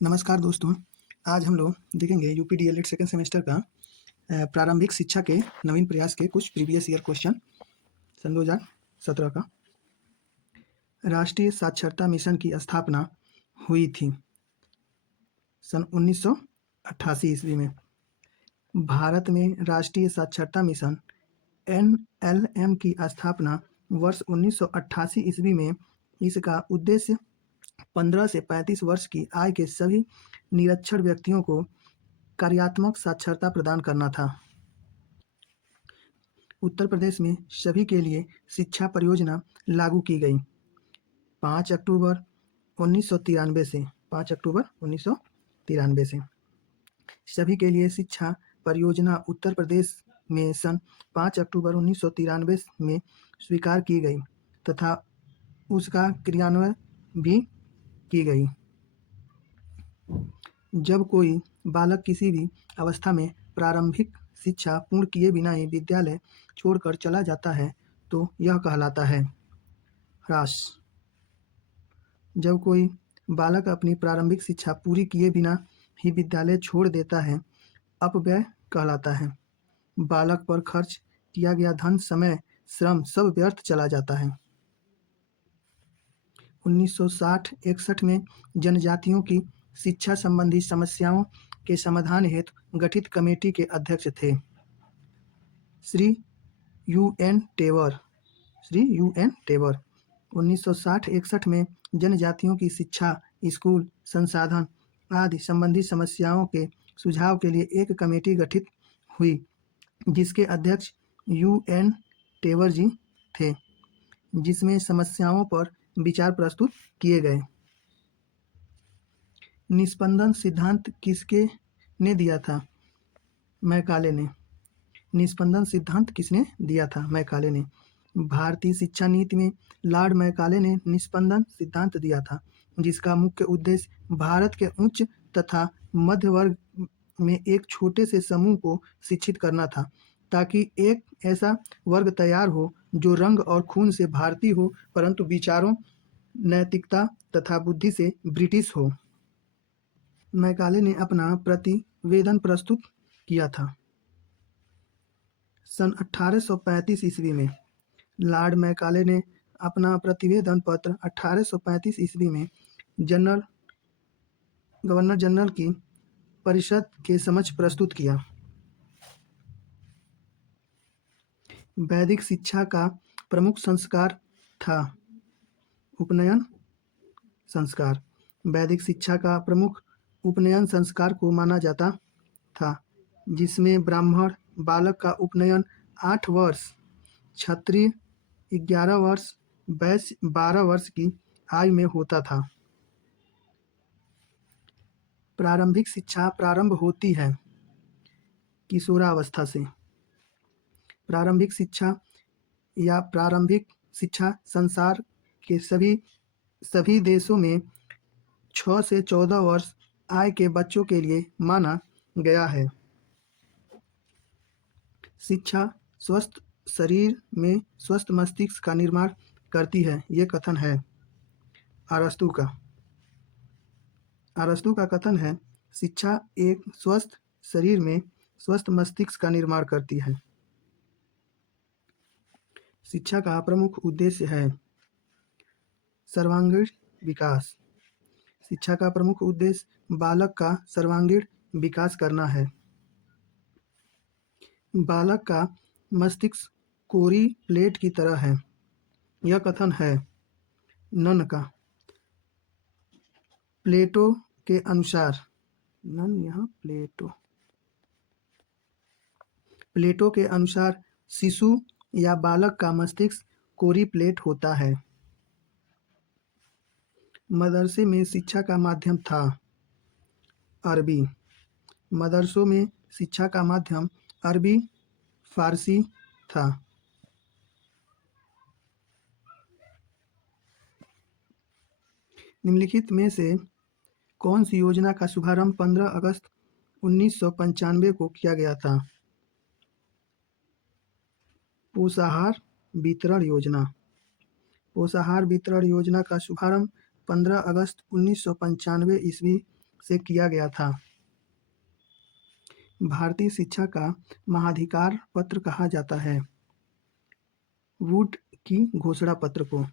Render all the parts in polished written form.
नमस्कार दोस्तों, आज हम लोग देखेंगे यूपी डीएलएड सेकंड सेमेस्टर का प्रारंभिक शिक्षा के नवीन प्रयास के कुछ प्रीवियस ईयर क्वेश्चन सन 2017 का। राष्ट्रीय साक्षरता मिशन की स्थापना हुई थी सन 1988 ईस्वी में। भारत में राष्ट्रीय साक्षरता मिशन एनएलएम की स्थापना वर्ष 1988 ईस्वी में। इसका उद्देश्य 15 से 35 वर्ष की आयु के सभी निरक्षर व्यक्तियों को कार्यात्मक साक्षरता प्रदान करना था। उत्तर प्रदेश में सभी के लिए शिक्षा परियोजना लागू की गई। 5 अक्टूबर 1993 से 5 अक्टूबर 1993 से सभी के लिए शिक्षा परियोजना उत्तर प्रदेश में सन 5 अक्टूबर 1993 में स्वीकार की गई तथा उसका क्रियान्वयन भी की गई। जब कोई बालक किसी भी अवस्था में प्रारंभिक शिक्षा पूर्ण किए बिना ही विद्यालय छोड़कर चला जाता है तो यह कहलाता है ह्रास। जब कोई बालक अपनी प्रारंभिक शिक्षा पूरी किए बिना ही विद्यालय छोड़ देता है अपव्यय कहलाता है। बालक पर खर्च किया गया धन, समय, श्रम सब व्यर्थ चला जाता है। 1960-61 में जनजातियों की शिक्षा संबंधी समस्याओं के समाधान हेतु गठित कमेटी के अध्यक्ष थे श्री यूएन टेवर। 1960-61 में जनजातियों की शिक्षा, स्कूल, संसाधन आदि संबंधी समस्याओं के सुझाव के लिए एक कमेटी गठित हुई जिसके अध्यक्ष यूएन टेवर जी थे, जिसमें समस्याओं पर विचार प्रस्तुत किए गए। निस्पंदन सिद्धांत किसके ने दिया था? मैकाले ने। निस्पंदन सिद्धांत किसने दिया था? मैकाले ने। भारतीय शिक्षा नीति में लॉर्ड मैकाले ने निस्पंदन सिद्धांत दिया था, जिसका मुख्य उद्देश्य भारत के उच्च तथा मध्य वर्ग में एक छोटे से समूह को शिक्षित करना था, ताकि एक ऐसा वर्ग तैयार हो जो रंग और खून से भारतीय हो परंतु विचारों, नैतिकता तथा बुद्धि से ब्रिटिश हो। मैकाले ने अपना प्रतिवेदन प्रस्तुत किया था सन 1835 ईस्वी में। लॉर्ड मैकाले ने अपना प्रतिवेदन पत्र 1835 ईस्वी में गवर्नर जनरल की परिषद के समक्ष प्रस्तुत किया। वैदिक शिक्षा का प्रमुख संस्कार था उपनयन संस्कार। वैदिक शिक्षा का प्रमुख उपनयन संस्कार को माना जाता था, जिसमें ब्राह्मण बालक का उपनयन 8 वर्ष, क्षत्रिय 11 वर्ष, वैश्य 12 वर्ष की आयु में होता था। प्रारंभिक शिक्षा प्रारंभ होती है किशोरावस्था से। प्रारंभिक शिक्षा या प्रारंभिक शिक्षा संसार के सभी देशों में 6 से 14 वर्ष आयु के बच्चों के लिए माना गया है। शिक्षा स्वस्थ शरीर में स्वस्थ मस्तिष्क का निर्माण करती है, ये कथन है अरस्तु का। अरस्तु का कथन है, शिक्षा एक स्वस्थ शरीर में स्वस्थ मस्तिष्क का निर्माण करती है। शिक्षा का प्रमुख उद्देश्य है सर्वांगीण विकास। शिक्षा का प्रमुख उद्देश्य बालक का सर्वांगीण विकास करना है। बालक का मस्तिष्क कोरी प्लेट की तरह है, यह कथन है नन का। प्लेटो के अनुसार प्लेटो के अनुसार शिशु या बालक का मस्तिष्क कोरी प्लेट होता है। मदरसे में शिक्षा का माध्यम था अरबी। मदरसों में शिक्षा का माध्यम अरबी फारसी था। निम्नलिखित में से कौन सी योजना का शुभारंभ 15 अगस्त 1995 को किया गया था? पोषाहार वितरण योजना। पोषाहार वितरण योजना का शुभारंभ 15 अगस्त 1995 ईस्वी से किया गया था। भारतीय शिक्षा का महाधिकार पत्र कहा जाता है। वुड की घोषणा पत्र को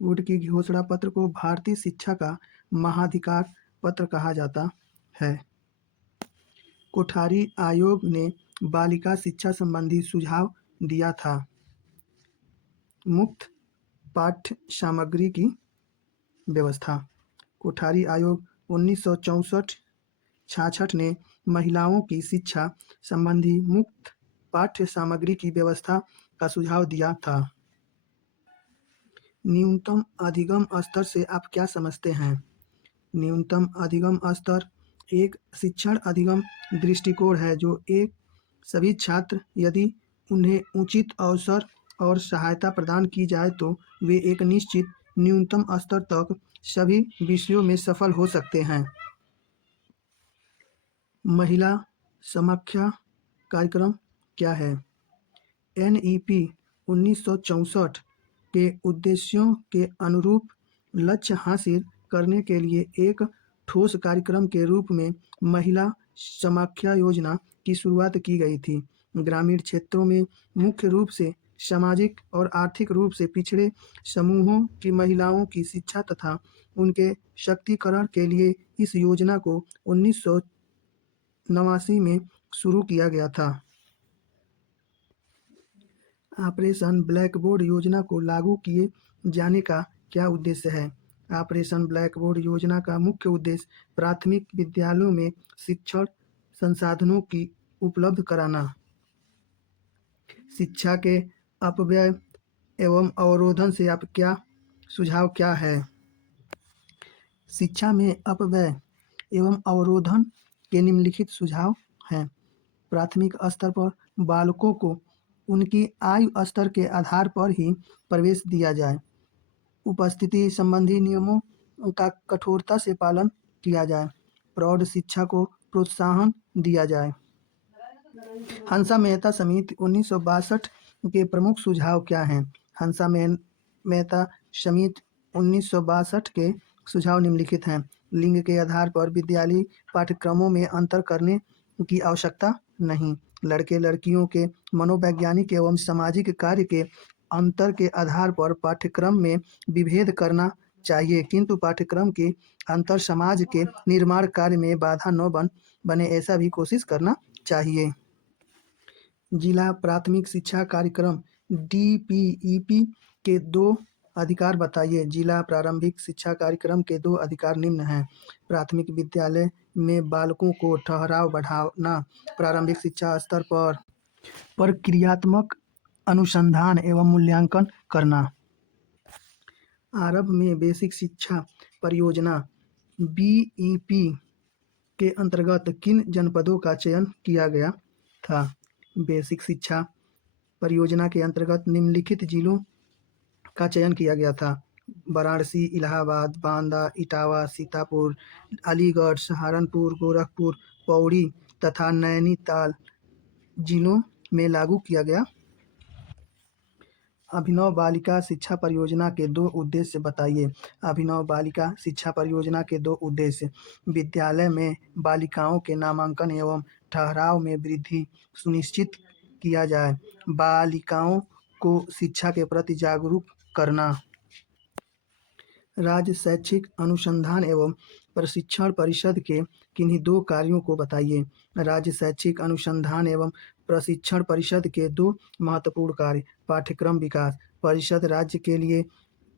वुड की घोषणा पत्र को भारतीय शिक्षा का महाधिकार पत्र कहा जाता है। कोठारी आयोग ने बालिका शिक्षा संबंधी सुझाव दिया था। मुफ्त पाठ्य सामग्री की व्यवस्था। कोठारी आयोग 1964-66 ने महिलाओं की शिक्षा संबंधी मुफ्त पाठ्य सामग्री की व्यवस्था का सुझाव दिया था। न्यूनतम अधिगम स्तर से आप क्या समझते हैं? न्यूनतम अधिगम स्तर एक शिक्षण अधिगम दृष्टिकोण है जो एक सभी छात्र, यदि उन्हें उचित अवसर और सहायता प्रदान की जाए तो वे एक निश्चित न्यूनतम स्तर तक सभी विषयों में सफल हो सकते हैं। महिला समाख्या कार्यक्रम क्या है? NEP 1964 के उद्देश्यों के अनुरूप लक्ष्य हासिल करने के लिए एक ठोस कार्यक्रम के रूप में महिला समाख्या योजना की शुरुआत की गई थी। ग्रामीण क्षेत्रों में मुख्य रूप से सामाजिक और आर्थिक रूप से पिछड़े समूहों की महिलाओं की शिक्षा तथा उनके शक्तिकरण के लिए इस योजना को 1989 में शुरू किया गया था। ऑपरेशन ब्लैकबोर्ड योजना को लागू किए जाने का क्या उद्देश्य है? ऑपरेशन ब्लैकबोर्ड योजना का मुख्य उद्देश्य प्राथमिक विद्यालयों में शिक्षण संसाधनों की उपलब्ध कराना, शिक्षा के अपव्यय एवं अवरोधन से आप क्या सुझाव क्या है? शिक्षा में अपव्यय एवं अवरोधन के निम्नलिखित सुझाव हैं। प्राथमिक स्तर पर बालकों को उनकी आयु स्तर के आधार पर ही प्रवेश दिया जाए। उपस्थिति संबंधी नियमों का कठोरता से पालन किया जाए। प्रौढ़ शिक्षा को प्रोत्साहन दिया जाए। हंसा मेहता समिति 1962 के प्रमुख सुझाव क्या हैं? हंसा मेहता समिति 1962 के सुझाव निम्नलिखित हैं। लिंग के आधार पर विद्यालयी पाठ्यक्रमों में अंतर करने की आवश्यकता नहीं। लड़के लड़कियों के मनोवैज्ञानिक एवं सामाजिक कार्य के अंतर के आधार पर पाठ्यक्रम में विभेद करना चाहिए, किंतु पाठ्यक्रम के अंतर समाज के निर्माण कार्य में बाधा न बने ऐसा भी कोशिश करना चाहिए। जिला प्राथमिक शिक्षा कार्यक्रम DPEP के 2 अधिकार बताइए। जिला प्रारंभिक शिक्षा कार्यक्रम के 2 अधिकार निम्न हैं। प्राथमिक विद्यालय में बालकों को ठहराव बढ़ाना, प्रारंभिक शिक्षा स्तर पर क्रियात्मक अनुसंधान एवं मूल्यांकन करना। आरंभ में बेसिक शिक्षा परियोजना BEP के अंतर्गत किन जनपदों का चयन किया गया था? बेसिक शिक्षा परियोजना के अंतर्गत निम्नलिखित जिलों का चयन किया गया था। वाराणसी, इलाहाबाद, बांदा, इटावा, सीतापुर, अलीगढ़, सहारनपुर, गोरखपुर, पौड़ी तथा नैनीताल जिलों में लागू किया गया। अभिनव बालिका शिक्षा परियोजना के 2 उद्देश्य बताइए। अभिनव बालिका शिक्षा परियोजना के 2 उद्देश्य विद्यालय में बालिकाओं के नामांकन एवं ठहराव में वृद्धि सुनिश्चित किया जाए, बालिकाओं को शिक्षा के प्रति जागरूक करना। राज्य शैक्षिक अनुसंधान एवं प्रशिक्षण परिषद के किन्हीं 2 कार्यों को बताइए। राज्य शैक्षिक अनुसंधान एवं प्रशिक्षण परिषद के 2 महत्वपूर्ण कार्य। पाठ्यक्रम विकास परिषद राज्य के लिए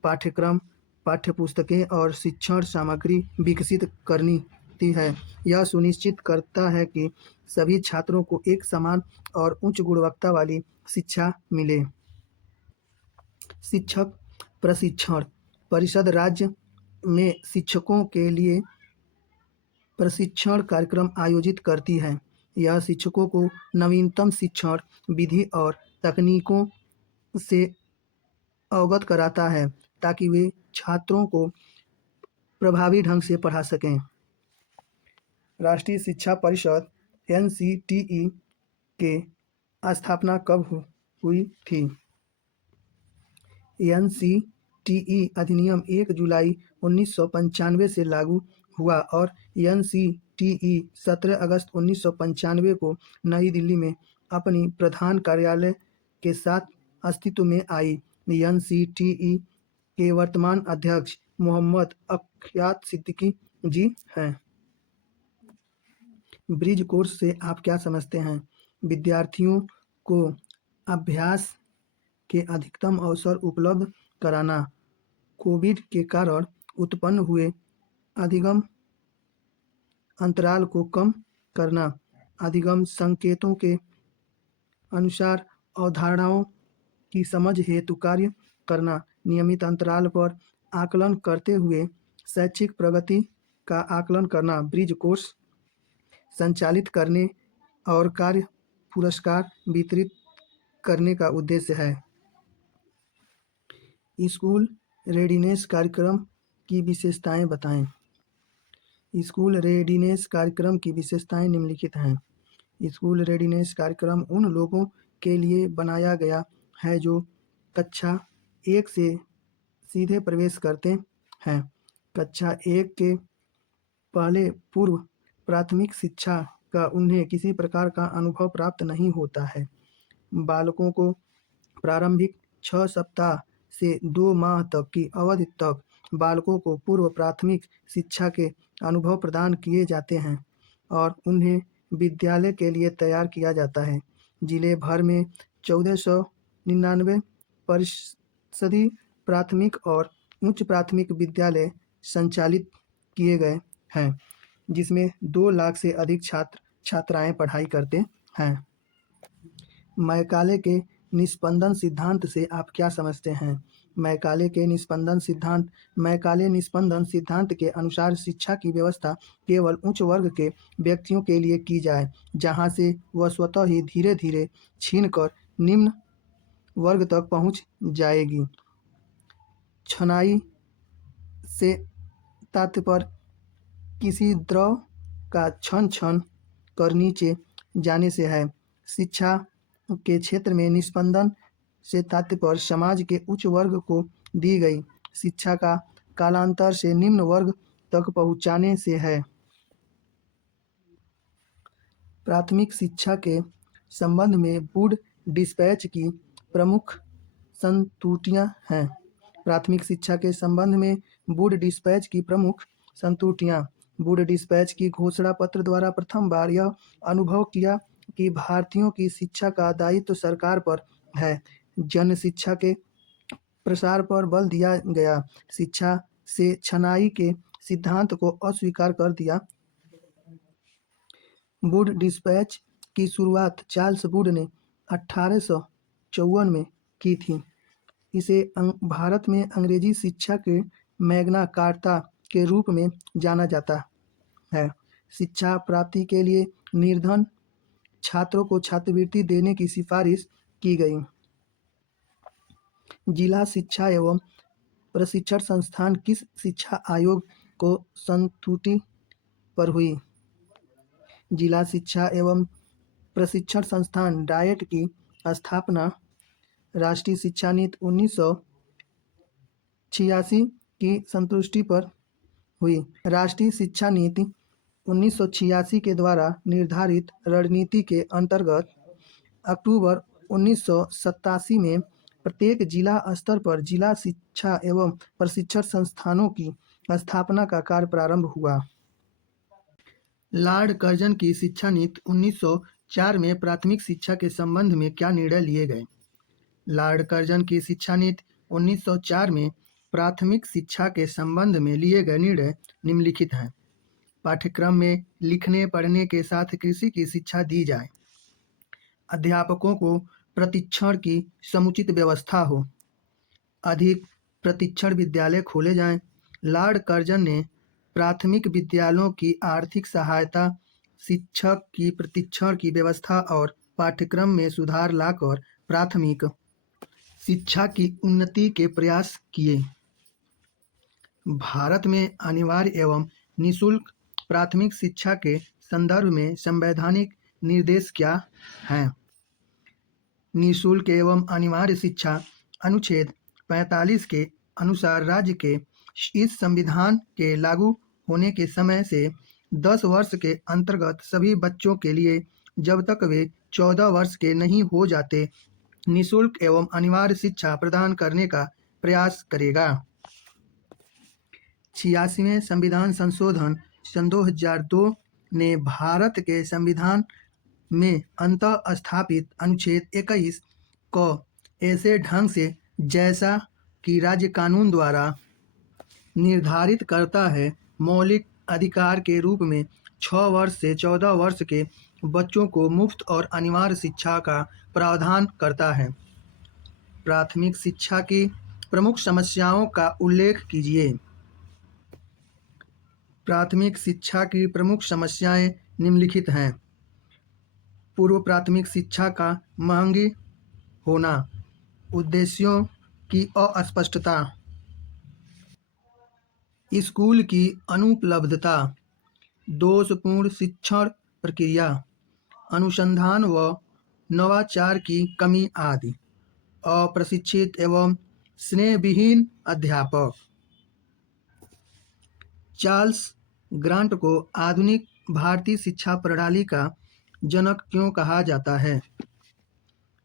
पाठ्यक्रम, पाठ्यपुस्तकें और शिक्षण सामग्री विकसित करती है। यह सुनिश्चित करता है कि सभी छात्रों को एक समान और उच्च गुणवत्ता वाली शिक्षा मिले। शिक्षक प्रशिक्षण परिषद राज्य में शिक्षकों के लिए प्रशिक्षण कार्यक्रम आयोजित करती है। यह शिक्षकों को नवीनतम शिक्षण विधि और तकनीकों से अवगत कराता है ताकि वे छात्रों को प्रभावी ढंग से पढ़ा सकें। राष्ट्रीय शिक्षा परिषद NCTE के स्थापना कब हुई थी? NCTE अधिनियम 1 जुलाई 1995 से लागू हुआ और NCTE 17 अगस्त 1995 को नई दिल्ली में अपनी प्रधान कार्यालय के साथ अस्तित्व में आई। NCTE के वर्तमान अध्यक्ष मोहम्मद अख्यात सिद्दीकी जी हैं। ब्रिज कोर्स से आप क्या समझते हैं? विद्यार्थियों को अभ्यास के अधिकतम अवसर उपलब्ध कराना, कोविड के कारण उत्पन्न हुए अधिगम अंतराल को कम करना, अधिगम संकेतों के अनुसार अवधारणाओं की समझ हेतु कार्य करना, नियमित अंतराल पर आकलन करते हुए शैक्षिक प्रगति का आकलन करना, ब्रिज कोर्स संचालित करने और कार्य पुरस्कार वितरित करने का उद्देश्य है। स्कूल रेडीनेस कार्यक्रम की विशेषताएं बताएं। स्कूल रेडीनेस कार्यक्रम की विशेषताएं निम्नलिखित हैं। स्कूल रेडीनेस कार्यक्रम उन लोगों के लिए बनाया गया है जो कक्षा 1 से सीधे प्रवेश करते हैं। कक्षा 1 के पहले पूर्व प्राथमिक शिक्षा का उन्हें किसी प्रकार का अनुभव प्राप्त नहीं होता है। बालकों को प्रारंभिक 6 सप्ताह से 2 माह तक की अवधि तक बालकों को पूर्व प्राथमिक शिक्षा के अनुभव प्रदान किए जाते हैं और उन्हें विद्यालय के लिए तैयार किया जाता है। जिले भर में 1499 परिषदीय प्राथमिक और उच्च प्राथमिक विद्यालय संचालित किए गए हैं, जिसमें 2 लाख से अधिक छात्र छात्राएं पढ़ाई करते हैं। मैकाले के निस्पंदन सिद्धांत से आप क्या समझते हैं? मैकाले के निस्पंदन सिद्धांत मैकाले निस्पंदन सिद्धांत के अनुसार शिक्षा की व्यवस्था केवल उच्च वर्ग के व्यक्तियों के लिए की जाए, जहां से वह स्वतः ही धीरे धीरे छीनकर निम्न वर्ग तक पहुंच जाएगी। छनाई से तात्पर्य किसी द्रव का छन छन कर नीचे जाने से है। शिक्षा के क्षेत्र में निस्पंदन से तात्पर्य समाज के उच्च वर्ग को दी गई शिक्षा का कालांतर से निम्न वर्ग तक पहुंचाने से है। प्राथमिक शिक्षा के संबंध में वुड डिस्पैच की प्रमुख संतुटियां हैं। प्राथमिक शिक्षा के संबंध में वुड डिस्पैच की प्रमुख संतुटियां। वुड डिस्पैच की घोषणा पत्र द्वारा प्रथम बार यह अनुभव किया कि भारतीयों की शिक्षा का दायित्व सरकार पर है। जन शिक्षा के प्रसार पर बल दिया गया। शिक्षा से छनाई के सिद्धांत को अस्वीकार कर दिया। वुड डिस्पैच की शुरुआत चार्ल्स वुड ने 1854 में की थी। इसे भारत में अंग्रेजी शिक्षा के मैग्ना कार्टा के रूप में जाना जाता है। शिक्षा प्राप्ति के लिए निर्धन छात्रों को छात्रवृत्ति देने की सिफारिश की गई। जिला शिक्षा एवं प्रशिक्षण संस्थान किस शिक्षा आयोग को संस्तुति पर हुई? जिला शिक्षा एवं प्रशिक्षण संस्थान डाइट की स्थापना राष्ट्रीय शिक्षा नीति 1986 की संतुष्टि पर हुई। राष्ट्रीय शिक्षा नीति 1986 के द्वारा निर्धारित रणनीति के अंतर्गत अक्टूबर 1987 में प्रत्येक जिला स्तर पर जिला शिक्षा एवं प्रशिक्षण संस्थानों की स्थापना का कार्य प्रारंभ हुआ। लॉर्ड कर्जन की शिक्षा नीति 1904 में प्राथमिक शिक्षा के संबंध में क्या निर्णय लिए गए? लॉर्ड कर्जन की शिक्षा नीति 1904 में प्राथमिक शिक्षा के संबंध में लिए गए निर्णय निम्नलिखित हैं। पाठ्यक्रम में लिखने पढ़ने के साथ कृषि की शिक्षा दी जाए। अध्यापकों को प्रशिक्षण की समुचित व्यवस्था हो। अधिक प्रशिक्षण विद्यालय खोले जाएं। लॉर्ड कर्जन ने प्राथमिक विद्यालयों की आर्थिक सहायता, शिक्षक की प्रशिक्षण की व्यवस्था और पाठ्यक्रम में सुधार लाकर प्राथमिक शिक्षा की उन्नति के प्रयास किए। भारत में अनिवार्य एवं निःशुल्क प्राथमिक शिक्षा के संदर्भ में संवैधानिक निर्देश क्या हैं? निःशुल्क एवं अनिवार्य शिक्षा अनुच्छेद 45 के अनुसार राज्य के इस संविधान के लागू होने के समय से 10 वर्ष के अंतर्गत सभी बच्चों के लिए जब तक वे 14 वर्ष के नहीं हो जाते निःशुल्क एवं अनिवार्य शिक्षा प्रदान करने का प्रयास करेगा। 86वें संविधान संशोधन सन 2002 ने भारत के संविधान में अंतः स्थापित अनुच्छेद 21 को ऐसे ढंग से जैसा कि राज्य कानून द्वारा निर्धारित करता है मौलिक अधिकार के रूप में 6 वर्ष से 14 वर्ष के बच्चों को मुफ्त और अनिवार्य शिक्षा का प्रावधान करता है। प्राथमिक शिक्षा की प्रमुख समस्याओं का उल्लेख कीजिए। प्राथमिक शिक्षा की प्रमुख समस्याएं निम्नलिखित हैं। पूर्व प्राथमिक शिक्षा का महंगी होना, उद्देश्यों की अस्पष्टता, स्कूल की अनुपलब्धता, दोषपूर्ण शिक्षण प्रक्रिया, अनुसंधान व नवाचार की कमी आदि, अप्रशिक्षित एवं स्नेहविहीन अध्यापक। चार्ल्स ग्रांट को आधुनिक भारतीय शिक्षा प्रणाली का जनक क्यों कहा जाता है?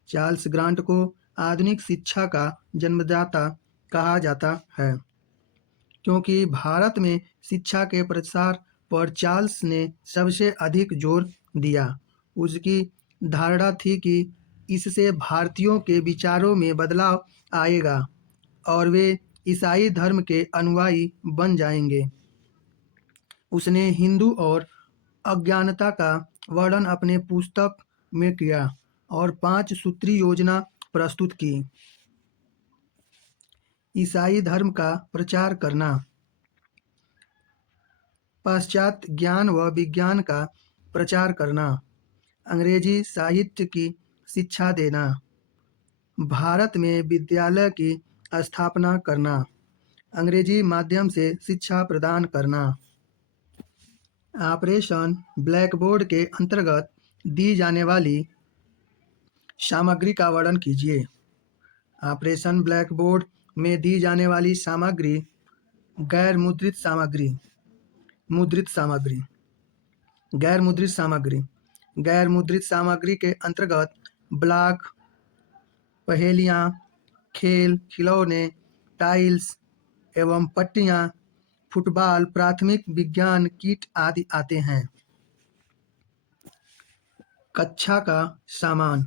चार्ल्स ग्रांट को आधुनिक शिक्षा का जन्मदाता कहा जाता है क्योंकि भारत में शिक्षा के प्रसार पर चार्ल्स ने सबसे अधिक जोर दिया। उसकी धारणा थी कि इससे भारतीयों के विचारों में बदलाव आएगा और वे ईसाई धर्म के अनुयायी बन जाएंगे। उसने हिंदू और अज्ञानता का वर्णन अपने पुस्तक में किया और 5 सूत्री योजना प्रस्तुत की। ईसाई धर्म का प्रचार करना, पाश्चात्य ज्ञान व विज्ञान का प्रचार करना, अंग्रेजी साहित्य की शिक्षा देना, भारत में विद्यालय की स्थापना करना, अंग्रेजी माध्यम से शिक्षा प्रदान करना। ऑपरेशन ब्लैकबोर्ड के अंतर्गत दी जाने वाली सामग्री का वर्णन कीजिए। ऑपरेशन ब्लैकबोर्ड में दी जाने वाली सामग्री गैर मुद्रित सामग्री, मुद्रित सामग्री, गैर मुद्रित सामग्री। गैर मुद्रित सामग्री के अंतर्गत ब्लॉक, पहेलियाँ, खेल, खिलौने, टाइल्स एवं पट्टियाँ, फुटबॉल, प्राथमिक विज्ञान किट आदि आते हैं। कक्षा का सामान,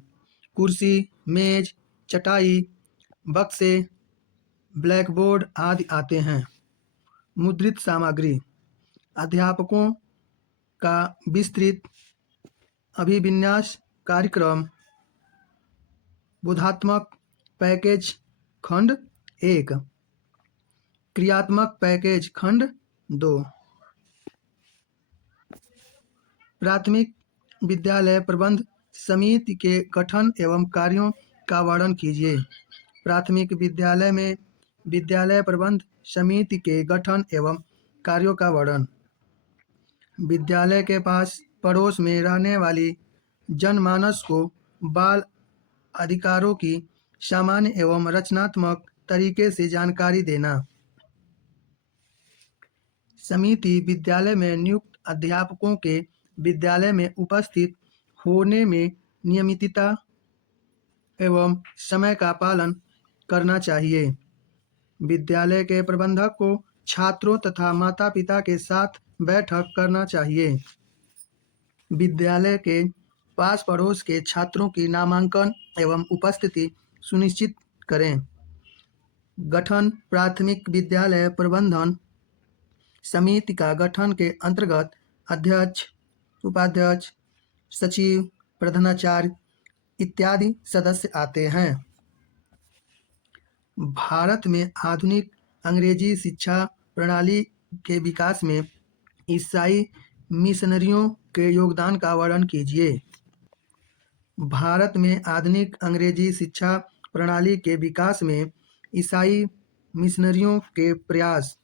कुर्सी, मेज, चटाई, बक्से, ब्लैकबोर्ड आदि आते हैं। मुद्रित सामग्री, अध्यापकों का विस्तृत अभिविन्यास कार्यक्रम, बोधात्मक पैकेज खंड 1, क्रियात्मक पैकेज खंड 2। प्राथमिक विद्यालय प्रबंध समिति के गठन एवं कार्यों का वर्णन कीजिए। प्राथमिक विद्यालय में विद्यालय प्रबंध समिति के गठन एवं कार्यों का वर्णन। विद्यालय के पास पड़ोस में रहने वाली जनमानस को बाल अधिकारों की सामान्य एवं रचनात्मक तरीके से जानकारी देना। समिति विद्यालय में नियुक्त अध्यापकों के विद्यालय में उपस्थित होने में नियमितता एवं समय का पालन करना चाहिए। विद्यालय के प्रबंधक को छात्रों तथा माता-पिता के साथ बैठक करना चाहिए। विद्यालय के पास पड़ोस के छात्रों की नामांकन एवं उपस्थिति सुनिश्चित करें। गठन प्राथमिक विद्यालय प्रबंधन समिति का गठन के अंतर्गत अध्यक्ष, उपाध्यक्ष, सचिव, प्रधानाचार्य इत्यादि सदस्य आते हैं। भारत में आधुनिक अंग्रेजी शिक्षा प्रणाली के विकास में ईसाई मिशनरियों के योगदान का वर्णन कीजिए। भारत में आधुनिक अंग्रेजी शिक्षा प्रणाली के विकास में ईसाई मिशनरियों के प्रयास।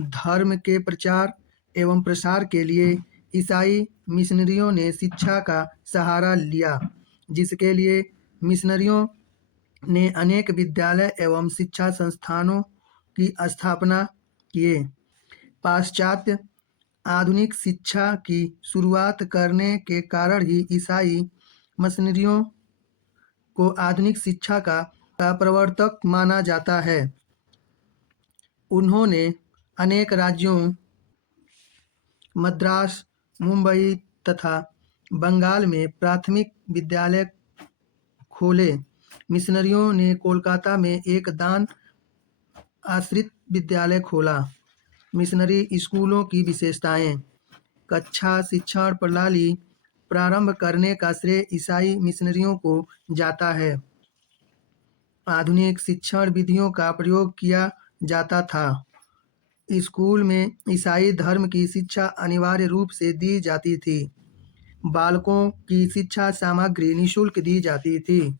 धर्म के प्रचार एवं प्रसार के लिए ईसाई मिशनरियों ने शिक्षा का सहारा लिया, जिसके लिए मिशनरियों ने अनेक विद्यालय एवं शिक्षा संस्थानों की स्थापना किए। पाश्चात्य आधुनिक शिक्षा की शुरुआत करने के कारण ही ईसाई मिशनरियों को आधुनिक शिक्षा का प्रवर्तक माना जाता है। उन्होंने अनेक राज्यों मद्रास, मुंबई तथा बंगाल में प्राथमिक विद्यालय खोले। मिशनरियों ने कोलकाता में एक दान आश्रित विद्यालय खोला। मिशनरी स्कूलों की विशेषताएं। कक्षा शिक्षण प्रणाली प्रारंभ करने का श्रेय ईसाई मिशनरियों को जाता है। आधुनिक शिक्षण विधियों का प्रयोग किया जाता था। स्कूल में ईसाई धर्म की शिक्षा अनिवार्य रूप से दी जाती थी। बालकों की शिक्षा सामग्री निःशुल्क दी जाती थी।